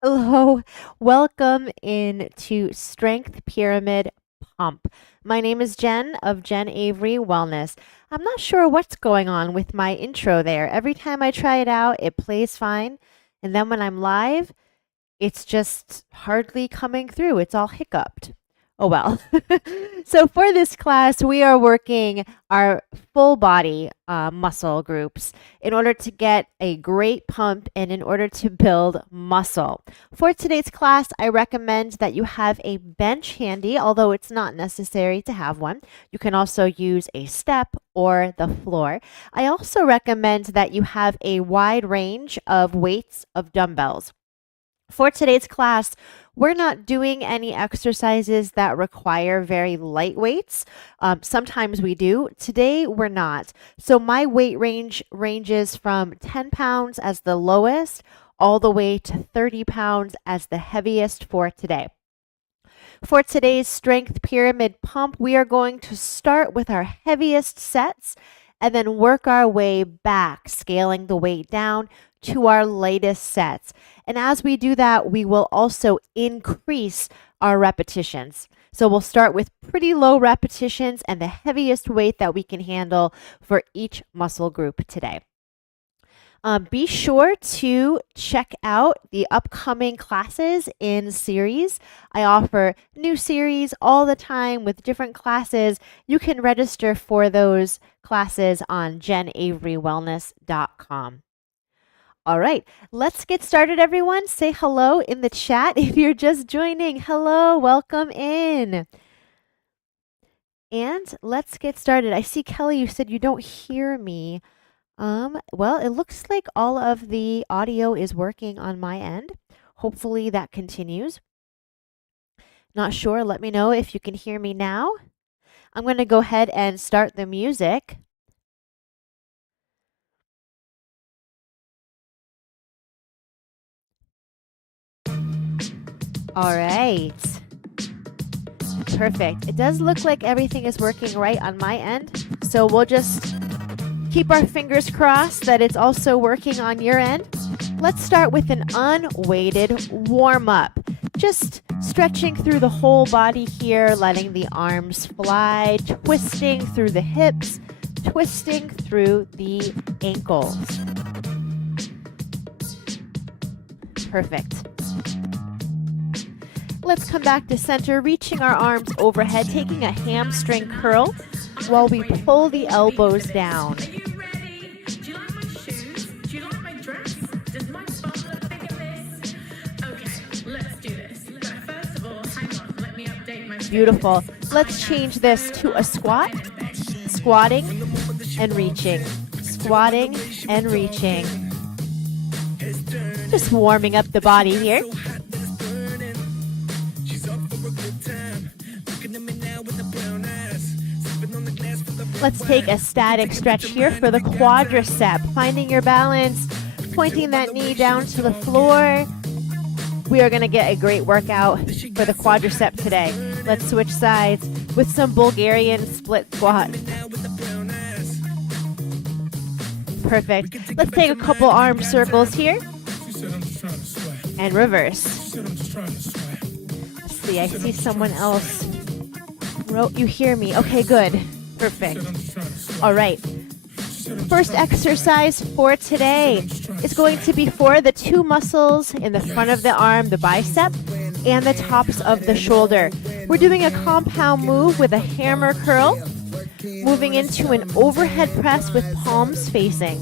Hello, welcome into Strength Pyramid Pump. My name is Jen of Jen Avery Wellness. I'm not sure what's going on with my intro there. Every time I try it out, it plays fine. And then when I'm live, it's just hardly coming through. It's all hiccuped. Oh well. So for this class, we are working our full body muscle groups in order to get a great pump and in order to build muscle. For today's class, I recommend that you have a bench handy, although it's not necessary to have one. You can also use a step or the floor. I also recommend that you have a wide range of weights of dumbbells. For today's class, we're not doing any exercises that require very light weights. Sometimes we do. Today, we're not. So my weight ranges from 10 pounds as the lowest all the way to 30 pounds as the heaviest for today. For today's Strength Pyramid Pump, we are going to start with our heaviest sets and then work our way back, scaling the weight down to our lightest sets. And as we do that, we will also increase our repetitions. So we'll start with pretty low repetitions and the heaviest weight that we can handle for each muscle group today. Be sure to check out the upcoming classes in series. I offer new series all the time with different classes. You can register for those classes on jenaverywellness.com. All right, let's get started, everyone. Say hello in the chat if you're just joining. Hello, welcome in. And let's get started. I see, Kelly, you said you don't hear me. Well, it looks like all of the audio is working on my end. Hopefully that continues. Not sure, let me know if you can hear me now. I'm going to go ahead and start the music. All right. Perfect. It does look like everything is working right on my end. So we'll just keep our fingers crossed that it's also working on your end. Let's start with an unweighted warm-up. Just stretching through the whole body here, letting the arms fly, twisting through the hips, twisting through the ankles. Perfect. Let's come back to center, reaching our arms overhead, taking a hamstring curl while we pull the elbows down. Beautiful. Let's change this to a squat, squatting and reaching, squatting and reaching. Just warming up the body here. Let's take a static stretch here for the quadricep, finding your balance, pointing that knee down to the floor. We are going to get a great workout for the quadricep today. Let's switch sides with some Bulgarian split squat. Perfect. Let's take a couple arm circles here and reverse. Let's see, I see someone else. You hear me? Okay, good. Perfect. All right. First exercise for today is going to be for the two muscles in the front of the arm, the bicep, and the tops of the shoulder. We're doing a compound move with a hammer curl, moving into an overhead press with palms facing,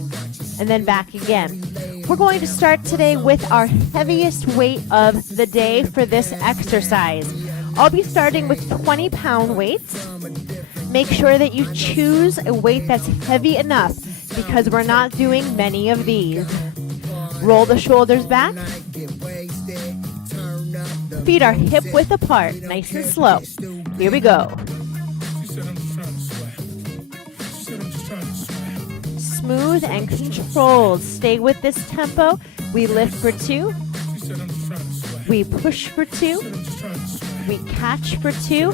and then back again. We're going to start today with our heaviest weight of the day for this exercise. I'll be starting with 20-pound weights. Make sure that you choose a weight that's heavy enough because we're not doing many of these. Roll the shoulders back. Feet are hip width apart, nice and slow. Here we go. Smooth and controlled. Stay with this tempo. We lift for 2. We push for 2. We catch for 2.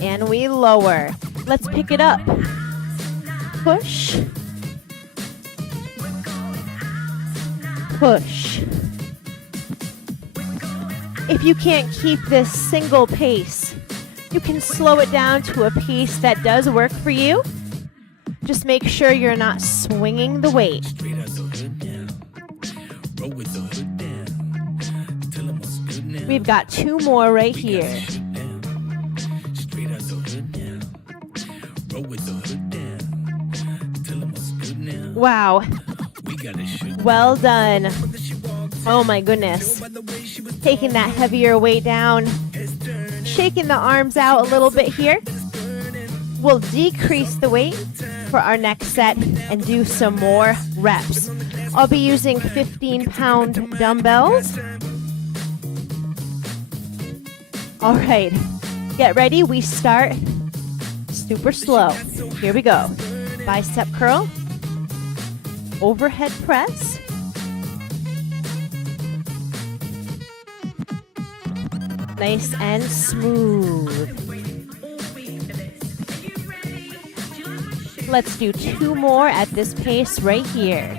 And we lower. Let's pick it up. Push. Push. If you can't keep this single pace, you can slow it down to a pace that does work for you. Just make sure you're not swinging the weight. We've got 2 more right here. Wow. Well done. Oh my goodness. Taking that heavier weight down. Shaking the arms out a little bit here. We'll decrease the weight for our next set and do some more reps. I'll be using 15-pound dumbbells. All right, get ready. We start super slow. Here we go. Bicep curl, overhead press, nice and smooth. Let's do 2 more at this pace right here.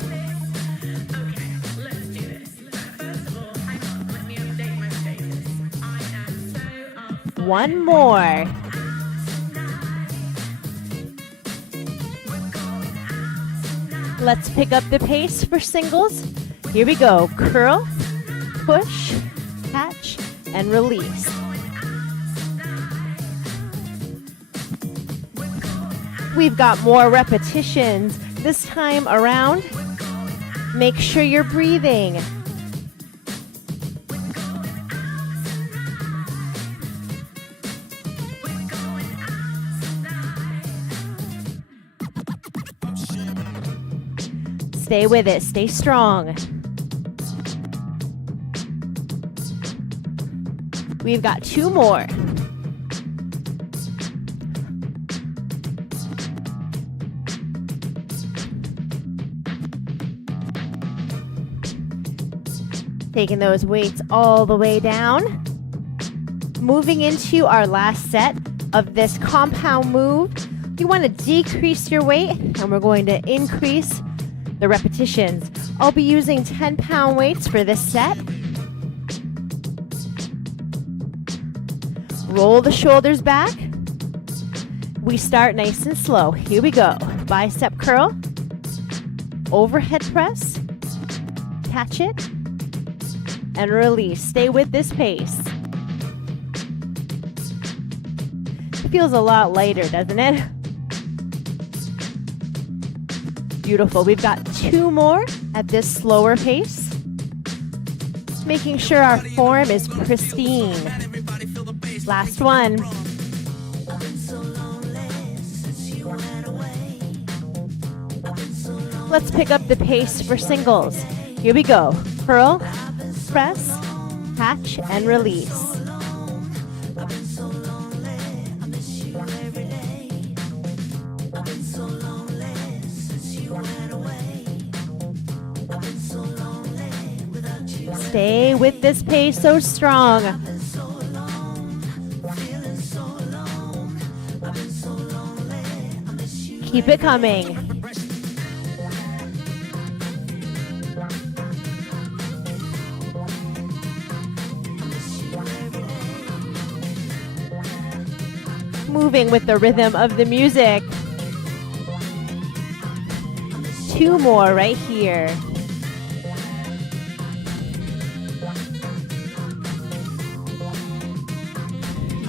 One more. Let's pick up the pace for singles. Here we go. Curl, push, catch, and release. We've got more repetitions this time around. Make sure you're breathing. Stay with it. Stay strong. We've got 2 more. Taking those weights all the way down. Moving into our last set of this compound move. You want to decrease your weight, and we're going to increase the repetitions. I'll be using 10-pound weights for this set. Roll the shoulders back. We start nice and slow. Here we go. Bicep curl, overhead press, catch it, and release. Stay with this pace. It feels a lot lighter, doesn't it? Beautiful. We've got 2 more at this slower pace. Making sure our form is pristine. Last one. Let's pick up the pace for singles. Here we go. Curl, press, catch, and release. Stay with this pace so strong. Keep it coming. Moving with the rhythm of the music. 2 more right here.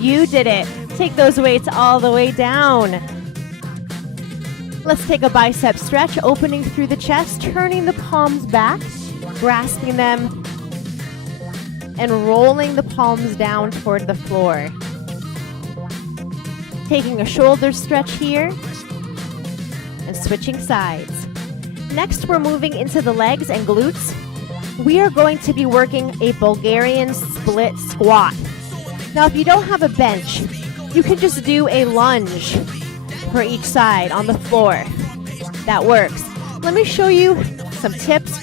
You did it. Take those weights all the way down. Let's take a bicep stretch, opening through the chest, turning the palms back, grasping them, and rolling the palms down toward the floor. Taking a shoulder stretch here and switching sides. Next, we're moving into the legs and glutes. We are going to be working a Bulgarian split squat. Now, if you don't have a bench, you can just do a lunge for each side on the floor. That works. Let me show you some tips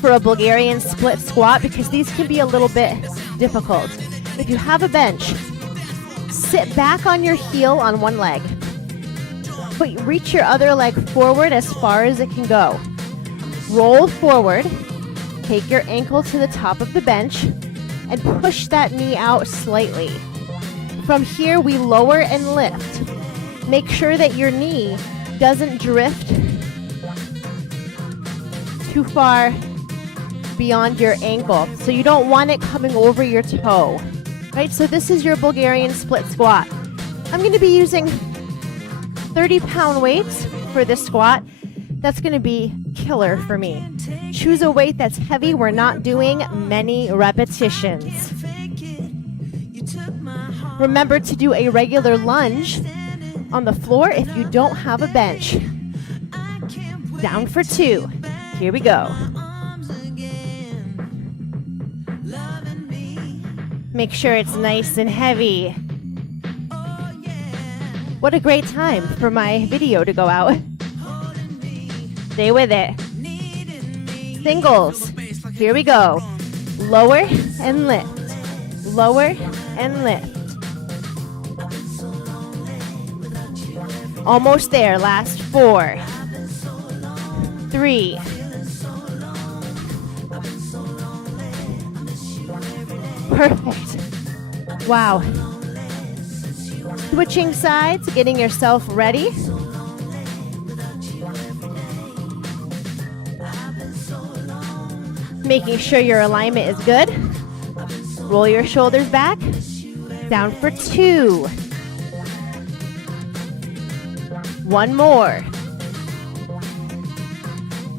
for a Bulgarian split squat because these can be a little bit difficult. If you have a bench, sit back on your heel on one leg. Reach your other leg forward as far as it can go. Roll forward. Take your ankle to the top of the bench and push that knee out slightly. From here, we lower and lift. Make sure that your knee doesn't drift too far beyond your ankle. So you don't want it coming over your toe. Right? So this is your Bulgarian split squat. I'm going to be using 30-pound weights for this squat. That's going to be killer for me. Choose a weight that's heavy. We're not doing many repetitions. Remember to do a regular lunge on the floor if you don't have a bench. Down for 2. Here we go. Make sure it's nice and heavy. What a great time for my video to go out. Stay with it. Singles. Here we go. Lower and lift. Lower and lift. Almost there. Last 4. 3. Perfect. Wow. Switching sides, getting yourself ready. Making sure your alignment is good. Roll your shoulders back. Down for 2. 1 more.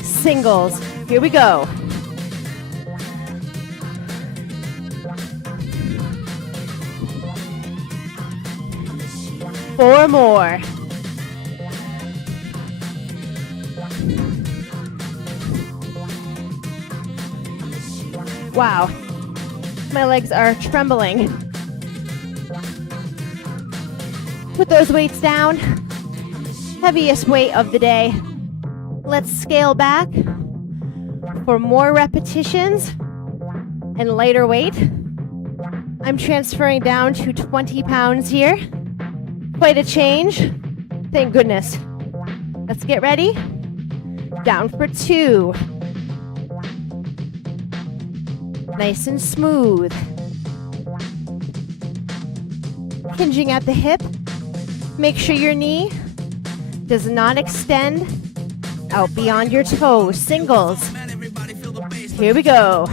Singles. Here we go. Four more. Wow. My legs are trembling. Put those weights down. Heaviest weight of the day. Let's scale back for more repetitions and lighter weight. I'm transferring down to 20 pounds here. Quite a change. Thank goodness. Let's get ready. Down for 2. Nice and smooth. Hinging at the hip. Make sure your knee does not extend out beyond your toes. Singles. Here we go.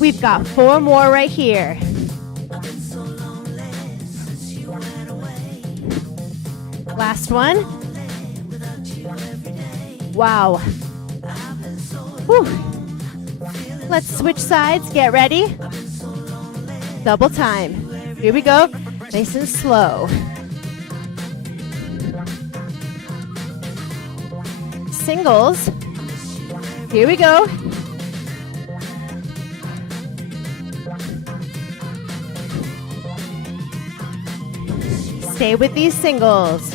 We've got 4 more right here. Last one. Wow. Whew. Let's switch sides. Get ready. Double time. Here we go. Nice and slow. Singles. Here we go. Stay with these singles.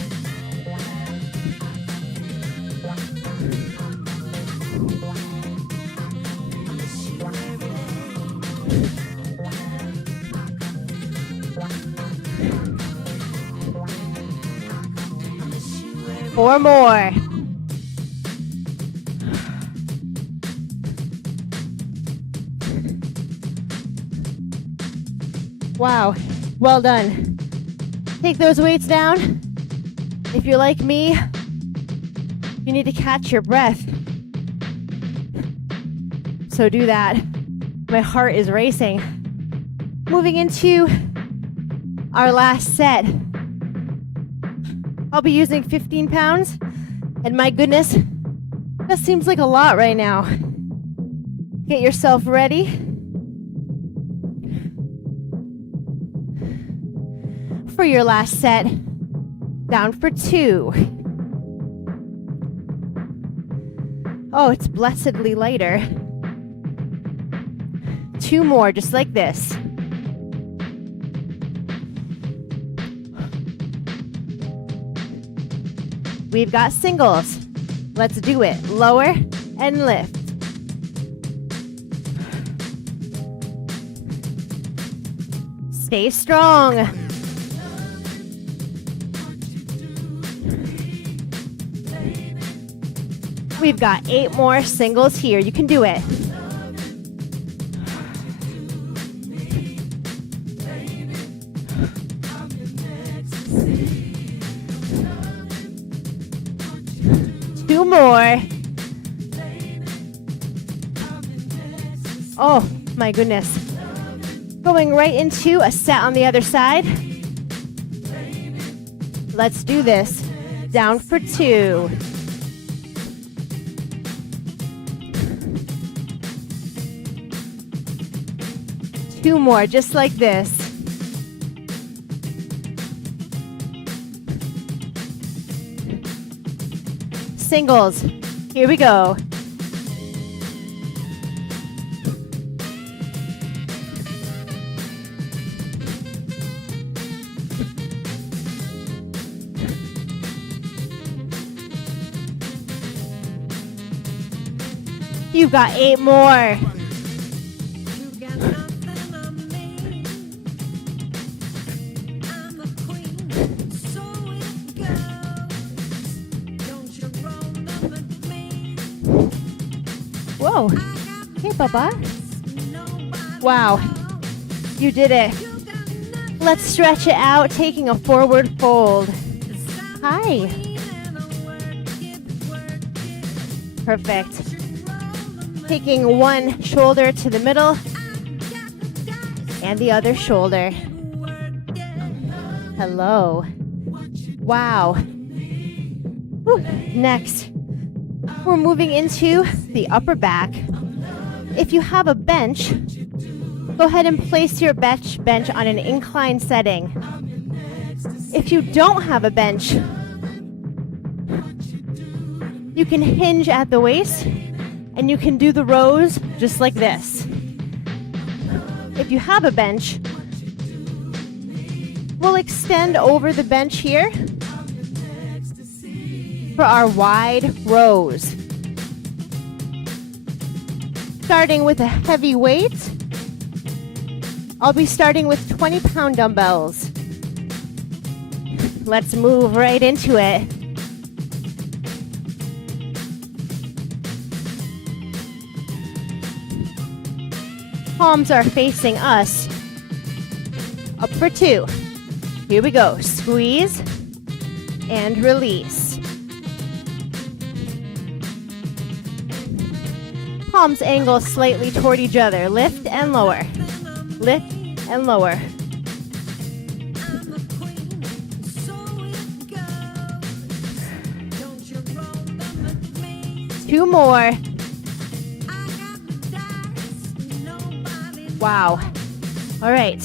Four more. Wow, well done. Take those weights down. If you're like me, you need to catch your breath. So do that. My heart is racing. Moving into our last set. I'll be using 15 pounds, and my goodness, that seems like a lot right now. Get yourself ready. For your last set, down for 2. Oh, it's blessedly lighter. 2 more, just like this. We've got singles. Let's do it. Lower and lift. Stay strong. We've got 8 more singles here. You can do it. Two more. Oh my goodness. Going right into a set on the other side. Let's do this. Down for 2. Two more, just like this. Singles. Here we go. You've got 8 more. Whoa. Hey, Bubba. Wow. You did it. Let's stretch it out, taking a forward fold. Hi. Perfect. Taking one shoulder to the middle and the other shoulder. Hello. Wow. Whew. Next, we're moving into the upper back. If you have a bench, go ahead and place your bench on an incline setting. If you don't have a bench, you can hinge at the waist and you can do the rows just like this. If you have a bench, we'll extend over the bench here for our wide rows. Starting with a heavy weight, I'll be starting with 20-pound dumbbells. Let's move right into it. Palms are facing us. Up for 2. Here we go. Squeeze and release. Palms angle slightly toward each other. Lift and lower. Lift and lower. Two more. Wow. All right.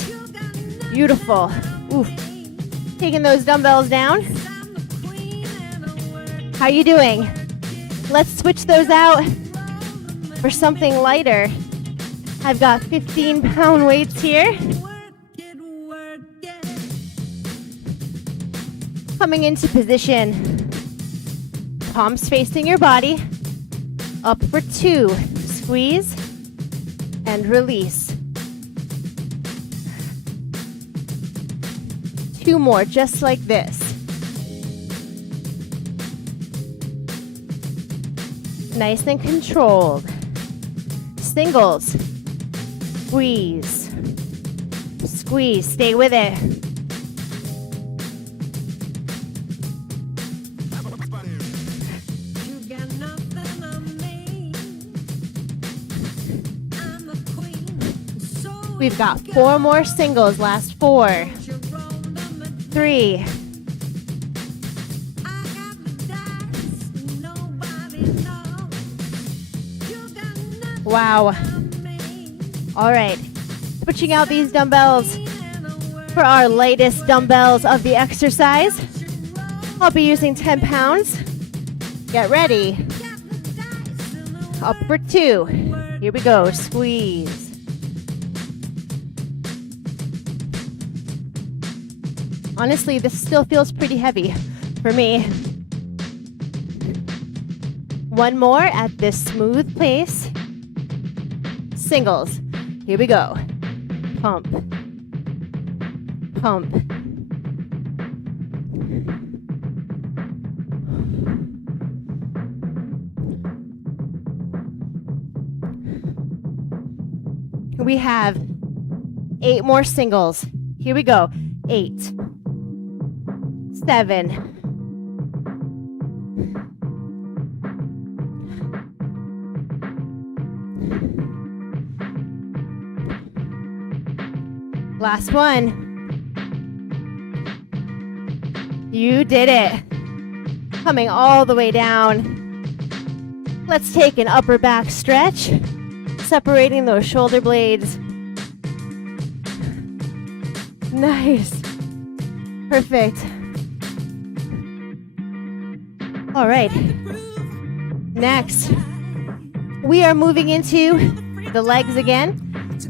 Beautiful. Oof. Taking those dumbbells down. How you doing? Let's switch those out for something lighter. I've got 15-pound weights here. Coming into position. Palms facing your body. Up for 2. Squeeze and release. 2 more, just like this. Nice and controlled. Singles. Squeeze. Squeeze. Stay with it. We've got 4 more singles. Last 4, 3, wow. All right, switching out these dumbbells for our lightest dumbbells of the exercise. I'll be using 10 pounds. Get ready. Up for 2. Here we go, squeeze. Honestly, this still feels pretty heavy for me. 1 more at this smooth pace. Singles. Here we go. Pump. Pump. We have 8 more singles. Here we go. 8, 7, 8. Last one. You did it. Coming all the way down. Let's take an upper back stretch, separating those shoulder blades. Nice. Perfect. All right. Next, we are moving into the legs again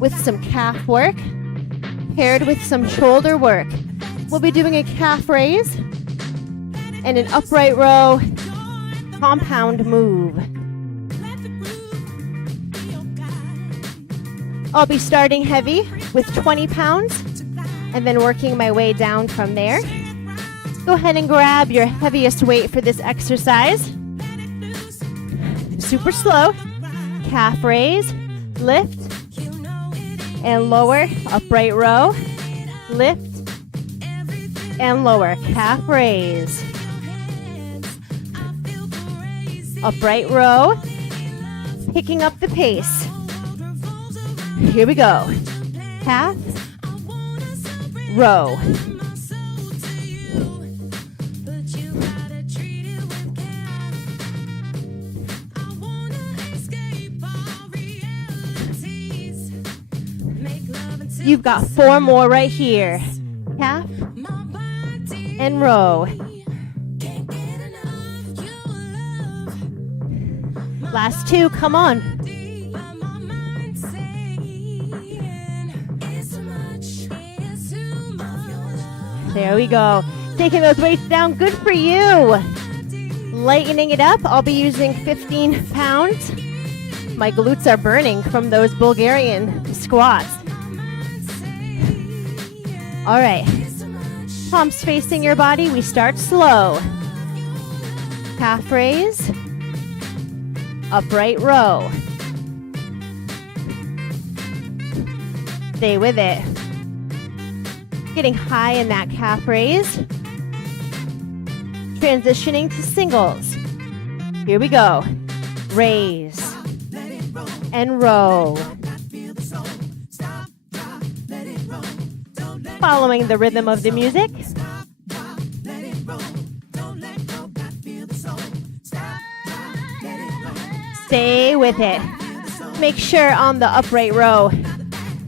with some calf work paired with some shoulder work. We'll be doing a calf raise and an upright row compound move. I'll be starting heavy with 20 pounds and then working my way down from there. Go ahead and grab your heaviest weight for this exercise. Super slow. Calf raise, lift, and lower. Upright row, lift, and lower. Calf raise. Upright row, picking up the pace. Here we go. Calf, row. You've got 4 more right here. Calf and row. Last 2, come on. There we go. Taking those weights down, good for you. Lightening it up, I'll be using 15 pounds. My glutes are burning from those Bulgarian squats. All right, palms facing your body. We start slow. Calf raise, upright row. Stay with it. Getting high in that calf raise. Transitioning to singles. Here we go. Raise and row. Following the rhythm of the music. Stay with it. Make sure on the upright row,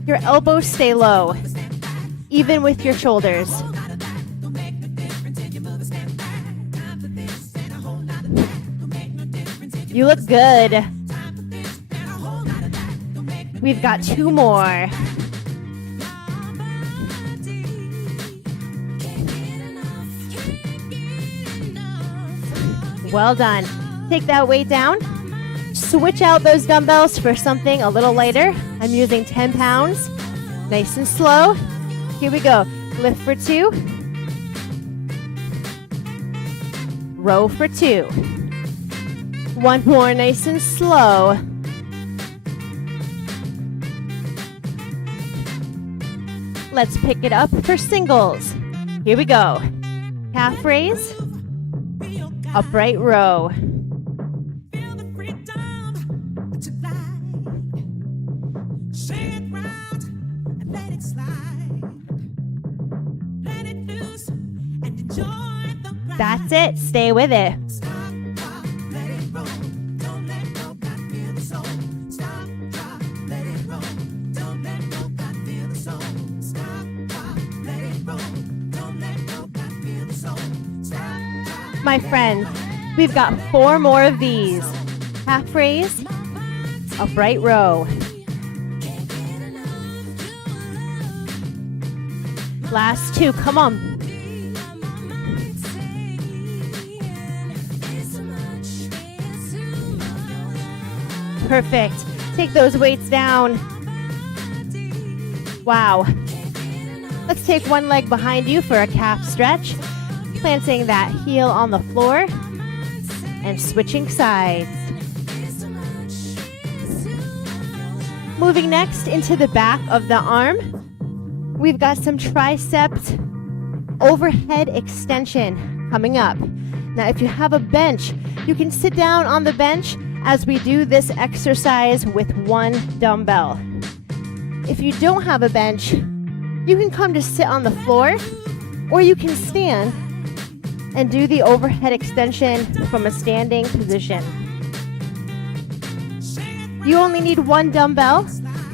your elbows stay low, even with your shoulders. You look good. We've got 2 more. Well done. Take that weight down. Switch out those dumbbells for something a little lighter. I'm using 10 pounds. Nice and slow. Here we go. Lift for 2. Row for 2. 1 more, nice and slow. Let's pick it up for singles. Here we go. Calf raise. Upright row. That's it. Stay with it. My friends, we've got 4 more of these. Half raise, upright row. Last 2, come on. Perfect. Take those weights down. Wow. Let's take one leg behind you for a calf stretch. Planting that heel on the floor and switching sides. Moving next into the back of the arm. We've got some triceps overhead extension coming up. Now, if you have a bench, you can sit down on the bench as we do this exercise with 1 dumbbell. If you don't have a bench, you can come to sit on the floor, or you can stand and do the overhead extension from a standing position. You only need 1 dumbbell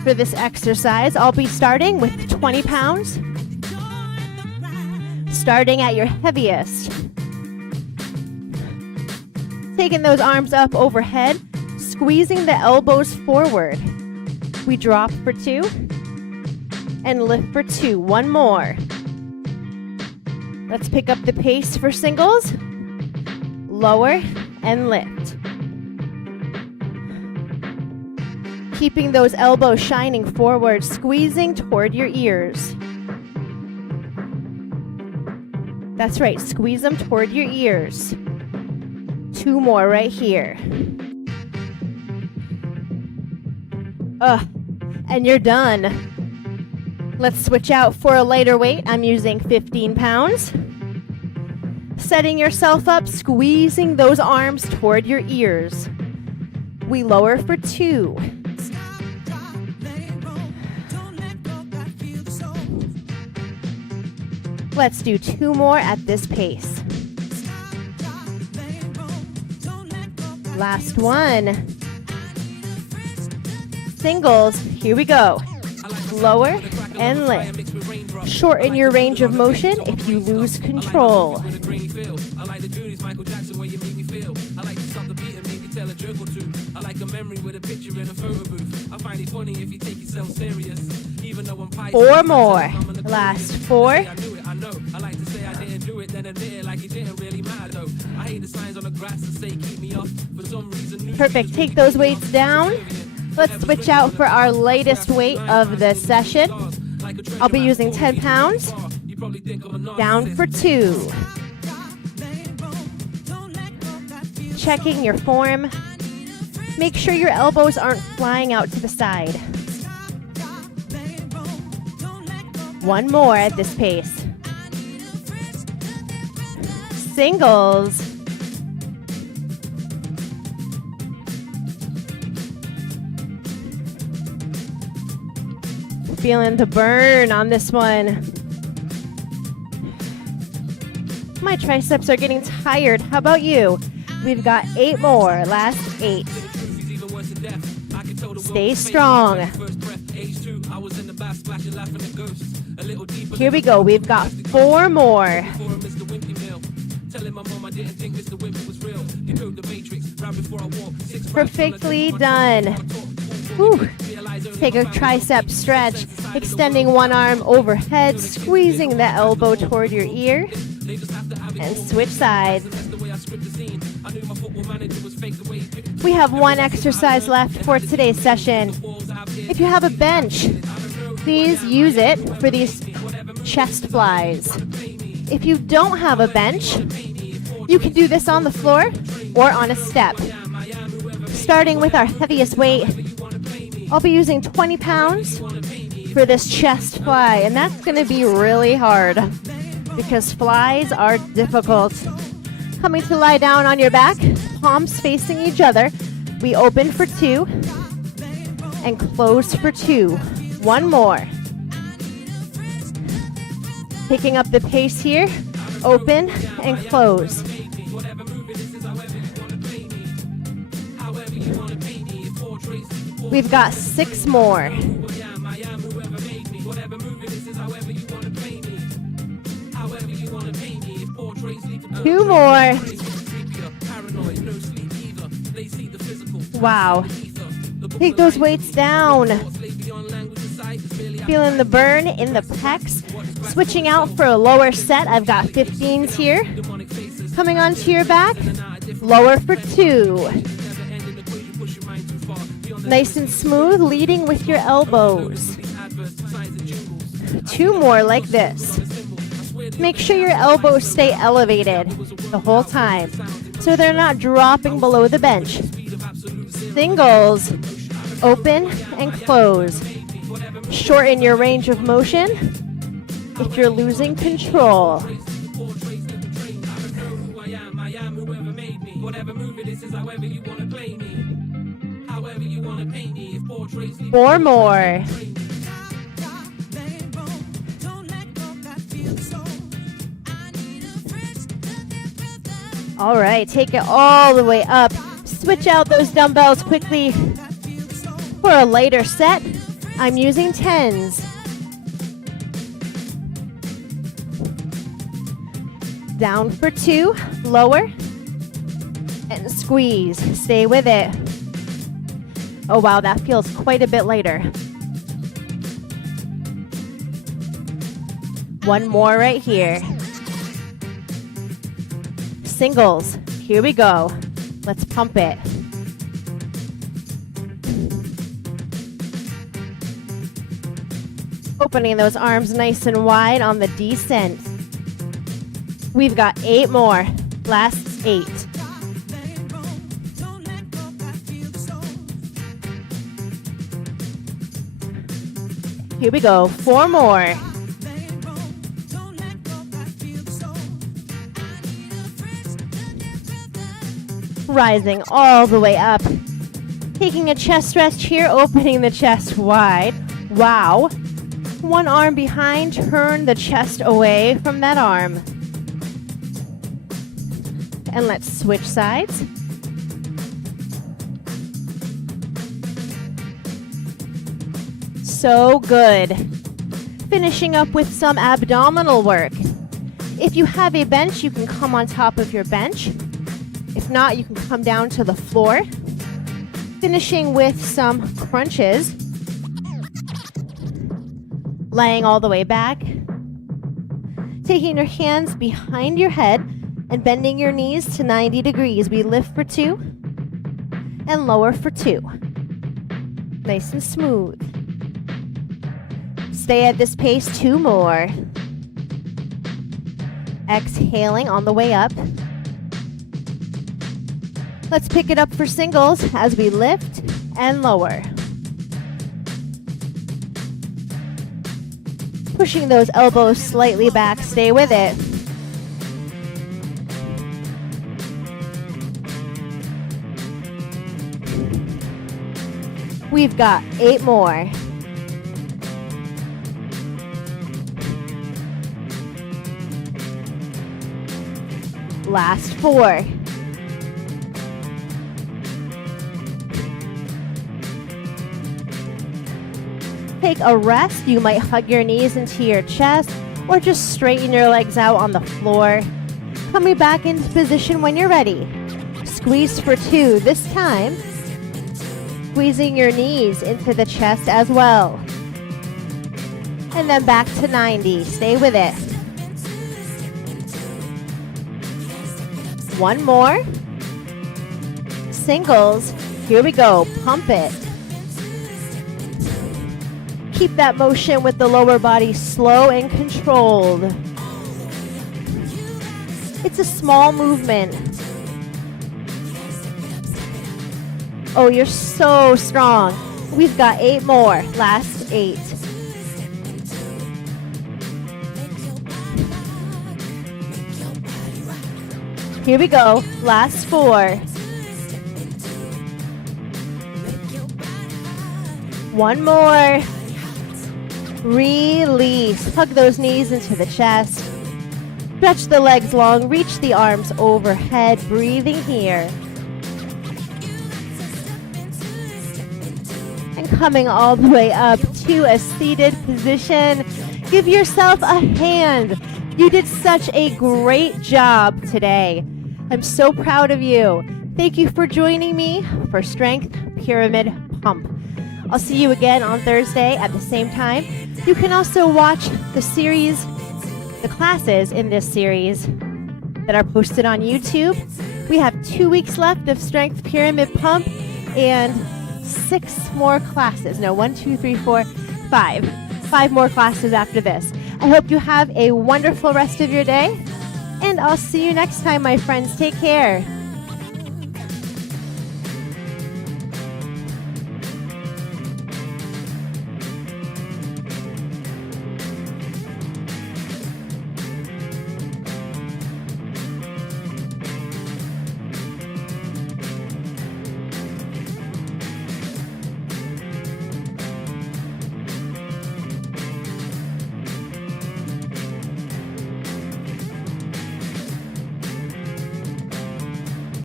for this exercise. I'll be starting with 20 pounds, starting at your heaviest. Taking those arms up overhead, squeezing the elbows forward. We drop for 2 and lift for 2. 1 more. Let's pick up the pace for singles. Lower and lift. Keeping those elbows shining forward, squeezing toward your ears. That's right, squeeze them toward your ears. 2 more right here. And you're done. Let's switch out for a lighter weight. I'm using 15 pounds. Setting yourself up, squeezing those arms toward your ears. We lower for 2. Let's do 2 more at this pace. Last one. Singles, here we go. Lower and lift. Shorten your range of motion if you lose control. Four more. Last 4. Perfect. Take those weights down. Let's switch out for our lightest weight of the session. I'll be using 10 pounds. Down for 2. Checking your form. Make sure your elbows aren't flying out to the side. 1 more at this pace. Singles. Feeling the burn on this one. My triceps are getting tired. How about you? We've got 8 more. Last 8. Stay strong. Here we go. We've got 4 more. Perfectly done. Whew. Take a tricep stretch, extending one arm overhead, squeezing the elbow toward your ear, and switch sides. We have 1 exercise left for today's session. If you have a bench, please use it for these chest flies. If you don't have a bench, you can do this on the floor or on a step. Starting with our heaviest weight, I'll be using 20 pounds for this chest fly, and that's going to be really hard because flies are difficult. Coming to lie down on your back, palms facing each other. We open for 2 and close for 2. 1 more. Picking up the pace here. Open and close. We've got 6 more. 2 more. Wow. Take those weights down. Feeling the burn in the pecs. Switching out for a lower set. I've got 15s here. Coming onto your back. Lower for 2. Nice and smooth, leading with your elbows. 2 more like this. Make sure your elbows stay elevated the whole time so they're not dropping below the bench. Singles, open and close. Shorten your range of motion if you're losing control. Four more. All right, take it all the way up. Switch out those dumbbells quickly for a lighter set. I'm using 10s. Down for 2, lower, and squeeze. Stay with it. Oh wow, that feels quite a bit lighter. 1 more right here. Singles, here we go. Let's pump it. Opening those arms nice and wide on the descent. We've got 8 more. Last 8. Here we go. 4 more. Rising all the way up. Taking a chest stretch here, opening the chest wide. Wow. 1 arm behind, turn the chest away from that arm. And let's switch sides. So good. Finishing up with some abdominal work. If you have a bench, you can come on top of your bench. If not, you can come down to the floor. Finishing with some crunches. Laying all the way back. Taking your hands behind your head and bending your knees to 90 degrees. We lift for 2 and lower for 2. Nice and smooth. Stay at this pace, 2 more. Exhaling on the way up. Let's pick it up for singles as we lift and lower. Pushing those elbows slightly back, stay with it. We've got 8 more. Last 4. Take a rest. You might hug your knees into your chest or just straighten your legs out on the floor. Coming back into position when you're ready. Squeeze for 2 this time. Squeezing your knees into the chest as well. And then back to 90. Stay with it. 1 more. Singles. Here we go. Pump it. Keep that motion with the lower body slow and controlled. It's a small movement. Oh, you're so strong. We've got 8 more. Last 8. Here we go. Last 4. 1 more. Release. Hug those knees into the chest. Stretch the legs long, reach the arms overhead, breathing here. And coming all the way up to a seated position. Give yourself a hand. You did such a great job today. I'm so proud of you. Thank you for joining me for Strength Pyramid Pump. I'll see you again on Thursday at the same time. You can also watch the classes in this series that are posted on YouTube. We have 2 weeks left of Strength Pyramid Pump and 6 more classes. No, 1, 2, 3, 4, 5. 5 more classes after this. I hope you have a wonderful rest of your day, and I'll see you next time, my friends. Take care.